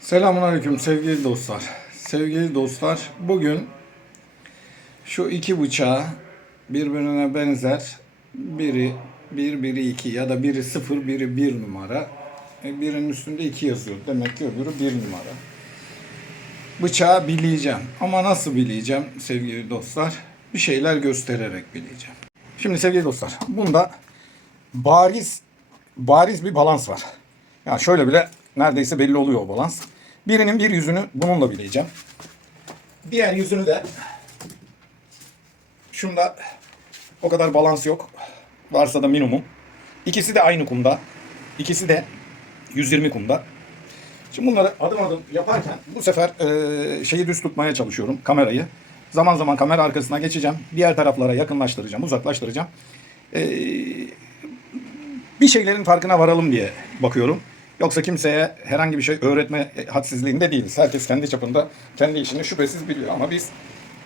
Selamünaleyküm sevgili dostlar. Sevgili dostlar, bugün şu iki bıçağı birbirine benzer. Biri 1, biri 2 ya da biri 0, biri 1 numara. E, Birinin üstünde 2 yazıyor. Demek ki öbürü 1 numara. Bıçağı bileyeceğim. Ama nasıl bileyeceğim sevgili dostlar? Bir şeyler göstererek bileyeceğim. Şimdi sevgili dostlar, bunda bariz bariz bir balans var. Yani şöyle bile neredeyse belli oluyor o balans. Birinin bir yüzünü bununla bileyeceğim. Diğer yüzünü de şunda o kadar balans yok. Varsa da minimum. İkisi de aynı kumda. İkisi de 120 kumda. Şimdi bunları adım adım yaparken bu sefer eee, şeyi düz tutmaya çalışıyorum kamerayı. Zaman zaman kamera arkasına geçeceğim. Diğer taraflara yakınlaştıracağım, uzaklaştıracağım. Eee bir şeylerin farkına varalım diye bakıyorum. Yoksa kimseye herhangi bir şey öğretme hadsizliğinde değiliz. Herkes kendi çapında kendi işini şüphesiz biliyor ama biz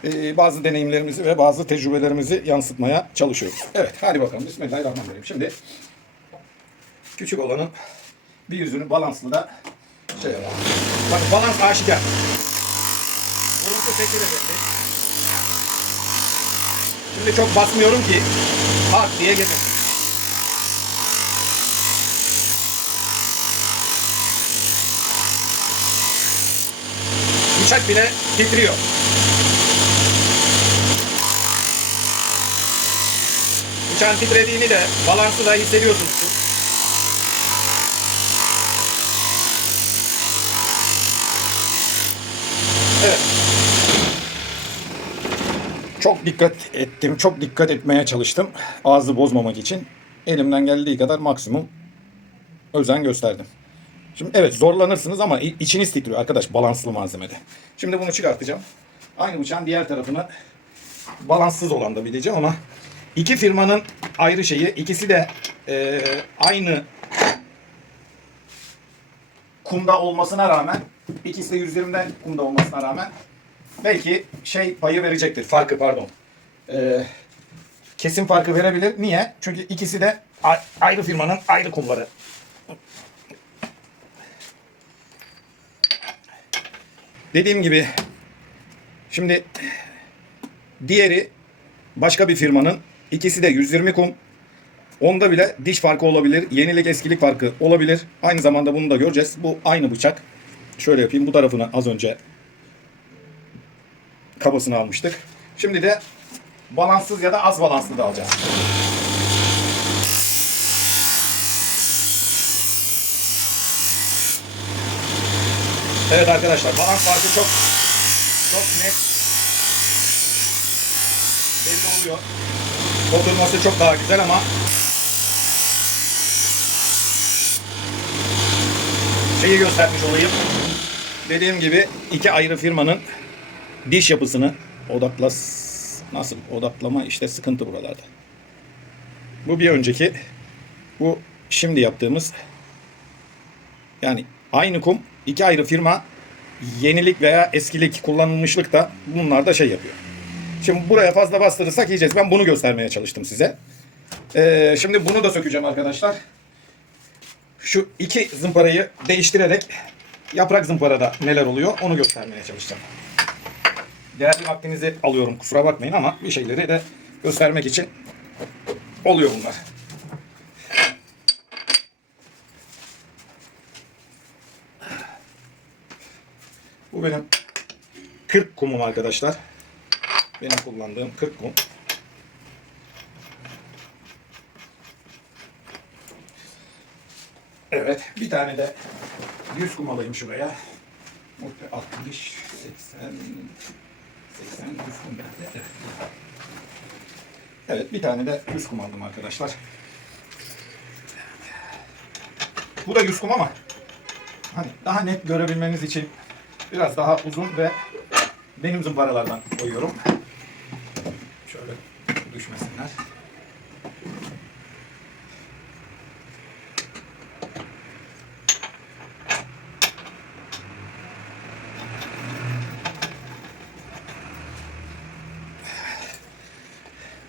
e, bazı deneyimlerimizi ve bazı tecrübelerimizi yansıtmaya çalışıyoruz. Evet hadi bakalım Bismillahirrahmanirrahim. Şimdi küçük olanın bir yüzünü balanslı da şey yapalım. Bakın balans aşikar. De belli. Şimdi çok basmıyorum ki hak diye getirsin. Bıçak bile titriyor. Bıçağın titrediğini de balansı da hissediyorsunuz. Evet. Çok dikkat ettim, çok dikkat etmeye çalıştım. Ağzı bozmamak için. Elimden geldiği kadar maksimum özen gösterdim. Şimdi evet zorlanırsınız ama içiniz titriyor arkadaş balanslı malzemede. Şimdi bunu çıkartacağım. Aynı bıçağın diğer tarafını balanssız olan da bileceğim ama iki firmanın ayrı şeyi ikisi de e, aynı kumda olmasına rağmen ikisi de 120'den kumda olmasına rağmen belki şey payı verecektir. Farkı pardon. E, kesin farkı verebilir. Niye? Çünkü ikisi de ayrı firmanın ayrı kumları. Dediğim gibi şimdi diğeri başka bir firmanın ikisi de 120 kum. Onda bile diş farkı olabilir. Yenilik eskilik farkı olabilir. Aynı zamanda bunu da göreceğiz. Bu aynı bıçak. Şöyle yapayım. Bu tarafını az önce kabasını almıştık. Şimdi de balanssız ya da az balanslı da alacağız. Evet arkadaşlar balans farkı çok çok net belli oluyor. Oturması çok daha güzel ama şeyi göstermiş olayım. Dediğim gibi iki ayrı firmanın diş yapısını odaklas nasıl odaklama işte sıkıntı buralarda. Bu bir önceki bu şimdi yaptığımız yani aynı kum iki ayrı firma yenilik veya eskilik kullanılmışlık da bunlar da şey yapıyor. Şimdi buraya fazla bastırırsak yiyeceğiz. Ben bunu göstermeye çalıştım size. Ee, şimdi bunu da sökeceğim arkadaşlar. Şu iki zımparayı değiştirerek yaprak zımparada neler oluyor onu göstermeye çalışacağım. Değerli vaktinizi alıyorum kusura bakmayın ama bir şeyleri de göstermek için oluyor bunlar. Bu benim 40 kumum arkadaşlar. Benim kullandığım 40 kum. Evet, bir tane de 100 kum alayım şuraya. 60, 80, 80, 100 kum. Evet, bir tane de 100 kum aldım arkadaşlar. Bu da 100 kum ama hani daha net görebilmeniz için biraz daha uzun ve benim zımparalardan koyuyorum. Şöyle düşmesinler.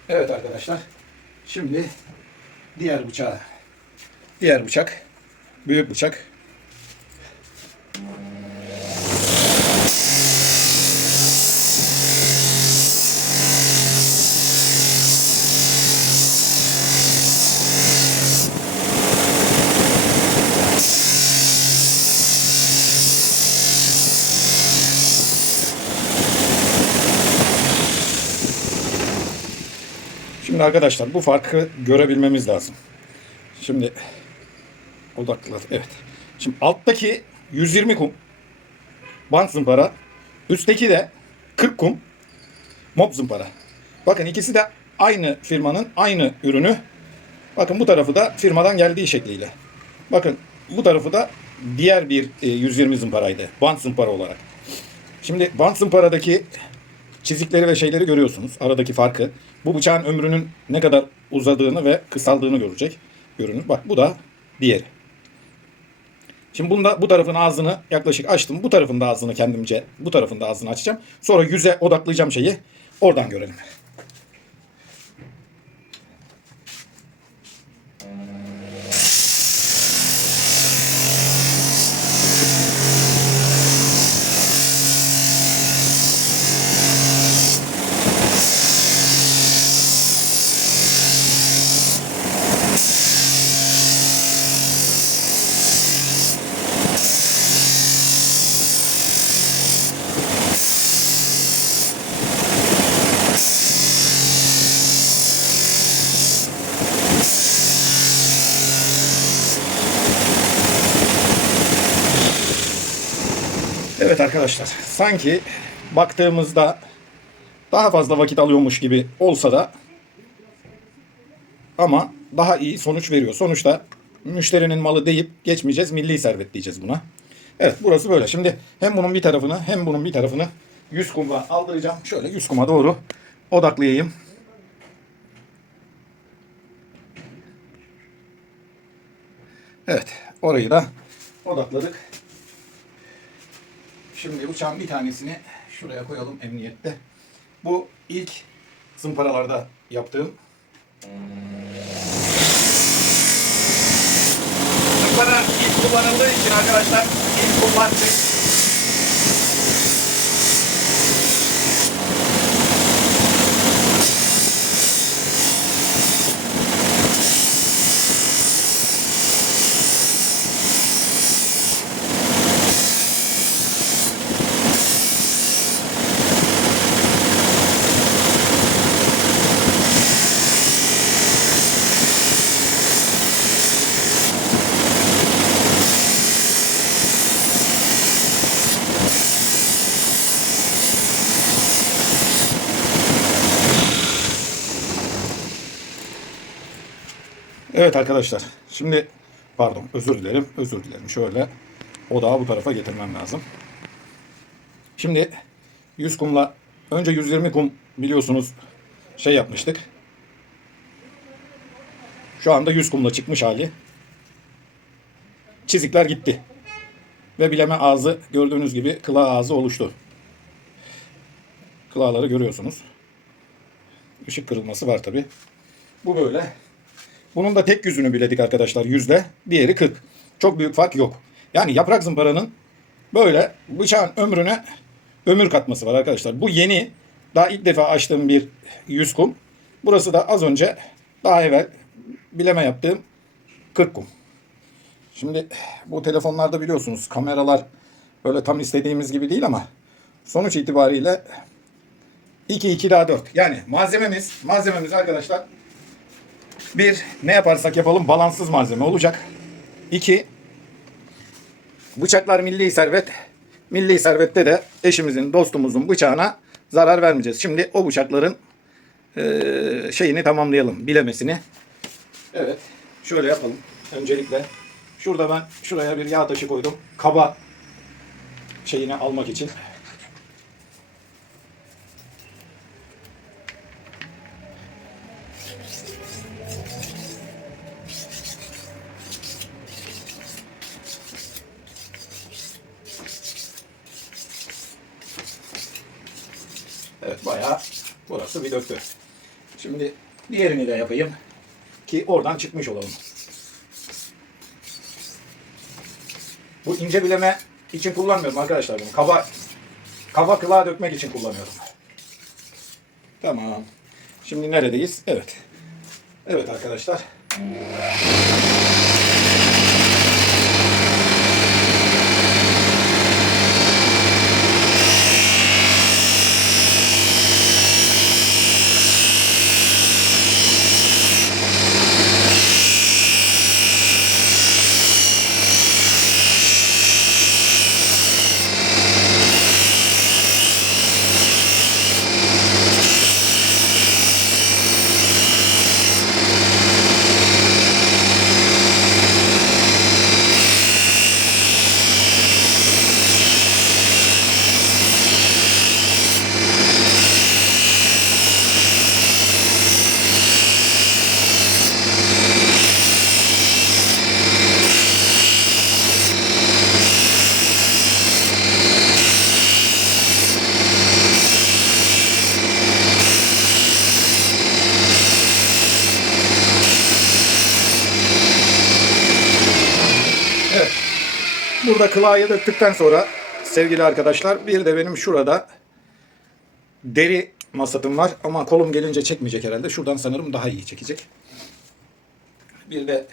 Evet arkadaşlar. Şimdi diğer bıçağı. Diğer bıçak. Büyük bıçak. Şimdi arkadaşlar bu farkı görebilmemiz lazım. Şimdi odaklar. Evet. Şimdi alttaki 120 kum bant zımpara. Üstteki de 40 kum mop zımpara. Bakın ikisi de aynı firmanın aynı ürünü. Bakın bu tarafı da firmadan geldiği şekliyle. Bakın bu tarafı da diğer bir e, 120 zımparaydı. Bant zımpara olarak. Şimdi bant zımparadaki çizikleri ve şeyleri görüyorsunuz. Aradaki farkı. Bu bıçağın ömrünün ne kadar uzadığını ve kısaldığını görecek. Görünür. Bak bu da diğeri. Şimdi bunda bu tarafın ağzını yaklaşık açtım. Bu tarafın da ağzını kendimce bu tarafın da ağzını açacağım. Sonra yüze odaklayacağım şeyi. Oradan görelim. Evet arkadaşlar, sanki baktığımızda daha fazla vakit alıyormuş gibi olsa da ama daha iyi sonuç veriyor. Sonuçta müşterinin malı deyip geçmeyeceğiz, milli servet diyeceğiz buna. Evet, burası böyle. Şimdi hem bunun bir tarafını hem bunun bir tarafını 100 kuma aldıracağım. Şöyle 100 kuma doğru odaklayayım. Evet, orayı da odakladık. Şimdi bıçağın bir tanesini şuraya koyalım emniyette. Bu ilk zımparalarda yaptığım. Zımpara ilk kullanıldığı için arkadaşlar ilk kullandık. Evet arkadaşlar. Şimdi pardon özür dilerim. Özür dilerim. Şöyle odağı bu tarafa getirmem lazım. Şimdi 100 kumla önce 120 kum biliyorsunuz şey yapmıştık. Şu anda 100 kumla çıkmış hali. Çizikler gitti. Ve bileme ağzı gördüğünüz gibi kıla ağzı oluştu. Kılağları görüyorsunuz. Işık kırılması var tabi. Bu böyle. Bunun da tek yüzünü biledik arkadaşlar yüzde. Diğeri 40. Çok büyük fark yok. Yani yaprak zımparanın böyle bıçağın ömrüne ömür katması var arkadaşlar. Bu yeni. Daha ilk defa açtığım bir yüz kum. Burası da az önce daha evvel bileme yaptığım 40 kum. Şimdi bu telefonlarda biliyorsunuz kameralar böyle tam istediğimiz gibi değil ama sonuç itibariyle 2 2 daha 4. Yani malzememiz malzememiz arkadaşlar bir, ne yaparsak yapalım balanssız malzeme olacak. İki, bıçaklar milli servet. Milli servette de eşimizin, dostumuzun bıçağına zarar vermeyeceğiz. Şimdi o bıçakların eee, şeyini tamamlayalım, bilemesini. Evet, şöyle yapalım. Öncelikle şurada ben şuraya bir yağ taşı koydum. Kaba şeyini almak için. Burası bir döktü. Şimdi diğerini de yapayım ki oradan çıkmış olalım. Bu ince bileme için kullanmıyorum arkadaşlar bunu. Kaba kaba kılığa dökmek için kullanıyorum. Tamam. Şimdi neredeyiz? Evet. Evet arkadaşlar. Burada kılayı döktükten sonra sevgili arkadaşlar bir de benim şurada deri masatım var ama kolum gelince çekmeyecek herhalde. Şuradan sanırım daha iyi çekecek. Bir de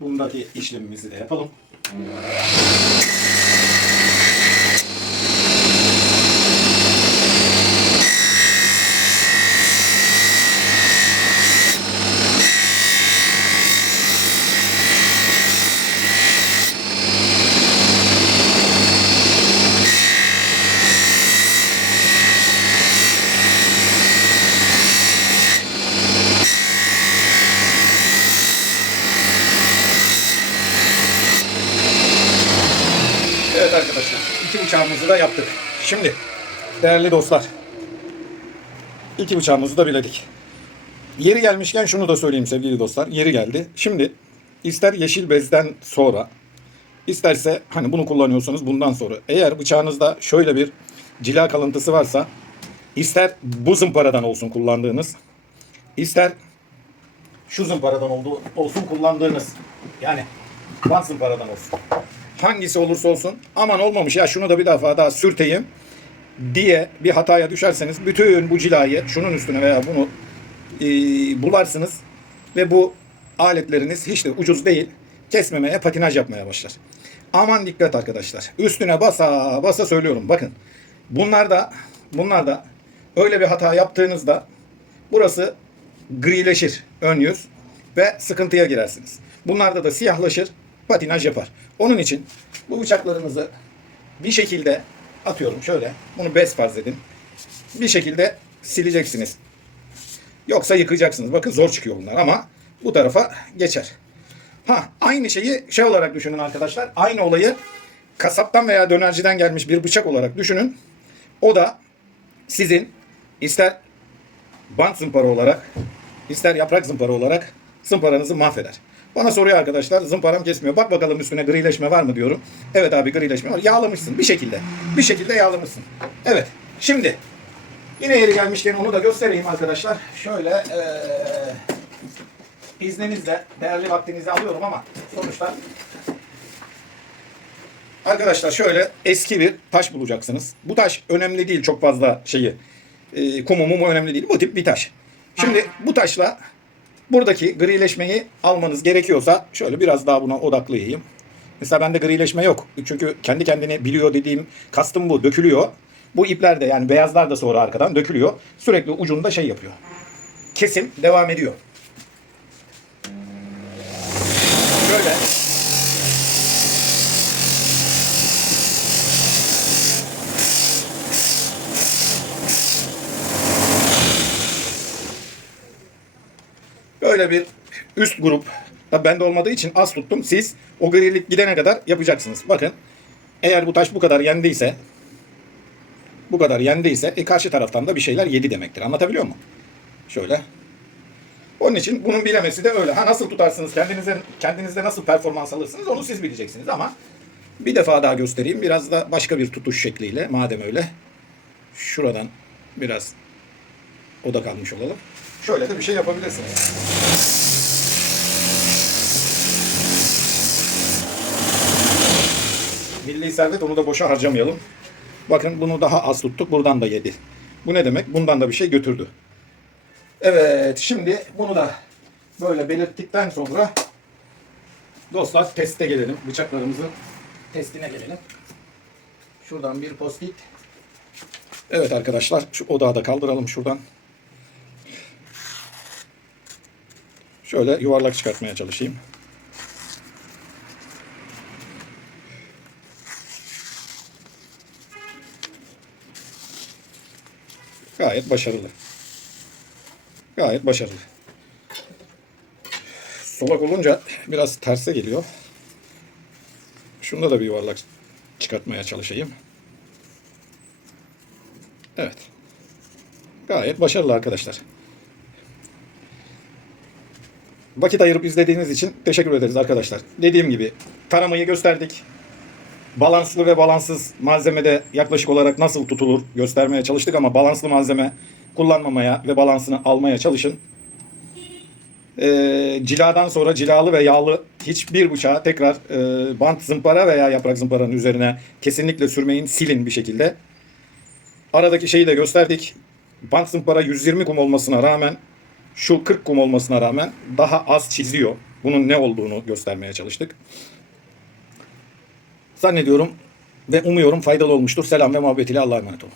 bundaki işlemimizi de yapalım. Arkadaşlar, iki bıçağımızı da yaptık. Şimdi değerli dostlar, iki bıçağımızı da biledik. Yeri gelmişken şunu da söyleyeyim sevgili dostlar. Yeri geldi. Şimdi ister yeşil bezden sonra, isterse hani bunu kullanıyorsanız bundan sonra. Eğer bıçağınızda şöyle bir cila kalıntısı varsa, ister bu zımparadan olsun kullandığınız, ister şu zımparadan olduğu olsun kullandığınız. Yani bant zımparadan olsun. Hangisi olursa olsun aman olmamış ya şunu da bir defa daha sürteyim diye bir hataya düşerseniz bütün bu cilayı şunun üstüne veya bunu e, bularsınız ve bu aletleriniz hiç de ucuz değil kesmemeye patinaj yapmaya başlar. Aman dikkat arkadaşlar. Üstüne basa basa söylüyorum bakın. Bunlar da bunlar da öyle bir hata yaptığınızda burası grileşir ön yüz ve sıkıntıya girersiniz. Bunlarda da siyahlaşır, patinaj yapar. Onun için bu bıçaklarınızı bir şekilde atıyorum şöyle, bunu bez farz edin. Bir şekilde sileceksiniz. Yoksa yıkacaksınız. Bakın zor çıkıyor bunlar ama bu tarafa geçer. Ha aynı şeyi şey olarak düşünün arkadaşlar. Aynı olayı kasaptan veya dönerciden gelmiş bir bıçak olarak düşünün. O da sizin ister bant zımpara olarak ister yaprak zımpara olarak zımparanızı mahveder. Bana soruyor arkadaşlar zımparam kesmiyor. Bak bakalım üstüne grileşme var mı diyorum. Evet abi grileşme var. Yağlamışsın bir şekilde. Bir şekilde yağlamışsın. Evet. Şimdi yine yeri gelmişken onu da göstereyim arkadaşlar. Şöyle eee izninizle değerli vaktinizi alıyorum ama sonuçta Arkadaşlar şöyle eski bir taş bulacaksınız. Bu taş önemli değil çok fazla şeyi. E, kumu mumu önemli değil. Bu tip bir taş. Şimdi bu taşla buradaki grileşmeyi almanız gerekiyorsa şöyle biraz daha buna odaklayayım. Mesela bende grileşme yok. Çünkü kendi kendine biliyor dediğim kastım bu. Dökülüyor. Bu ipler de yani beyazlar da sonra arkadan dökülüyor. Sürekli ucunda şey yapıyor. Kesim devam ediyor. Şöyle Böyle bir üst grup. Tabii bende olmadığı için az tuttum. Siz o grilik gidene kadar yapacaksınız. Bakın eğer bu taş bu kadar yendiyse bu kadar yendiyse e, karşı taraftan da bir şeyler yedi demektir. Anlatabiliyor muyum? Şöyle. Onun için bunun bilemesi de öyle. Ha nasıl tutarsınız, kendinize kendinizde nasıl performans alırsınız onu siz bileceksiniz ama bir defa daha göstereyim. Biraz da başka bir tutuş şekliyle madem öyle. Şuradan biraz odak almış olalım. Şöyle de bir şey yapabilirsiniz. Milli servet onu da boşa harcamayalım. Bakın bunu daha az tuttuk. Buradan da yedi. Bu ne demek? Bundan da bir şey götürdü. Evet. Şimdi bunu da böyle belirttikten sonra dostlar teste gelelim. Bıçaklarımızın testine gelelim. Şuradan bir post-it. Evet arkadaşlar şu odağı da kaldıralım şuradan. Şöyle yuvarlak çıkartmaya çalışayım. Gayet başarılı. Gayet başarılı. Solak olunca biraz terse geliyor. Şunda da bir yuvarlak çıkartmaya çalışayım. Evet. Gayet başarılı arkadaşlar. Vakit ayırıp izlediğiniz için teşekkür ederiz arkadaşlar. Dediğim gibi taramayı gösterdik. Balanslı ve balanssız malzemede yaklaşık olarak nasıl tutulur göstermeye çalıştık ama balanslı malzeme kullanmamaya ve balansını almaya çalışın. Ee, ciladan sonra cilalı ve yağlı hiçbir bıçağı tekrar e, bant zımpara veya yaprak zımparanın üzerine kesinlikle sürmeyin. Silin bir şekilde. Aradaki şeyi de gösterdik. Bant zımpara 120 kum olmasına rağmen şu 40 kum olmasına rağmen daha az çiziyor. Bunun ne olduğunu göstermeye çalıştık. Zannediyorum ve umuyorum faydalı olmuştur. Selam ve muhabbetiyle Allah'a emanet olun.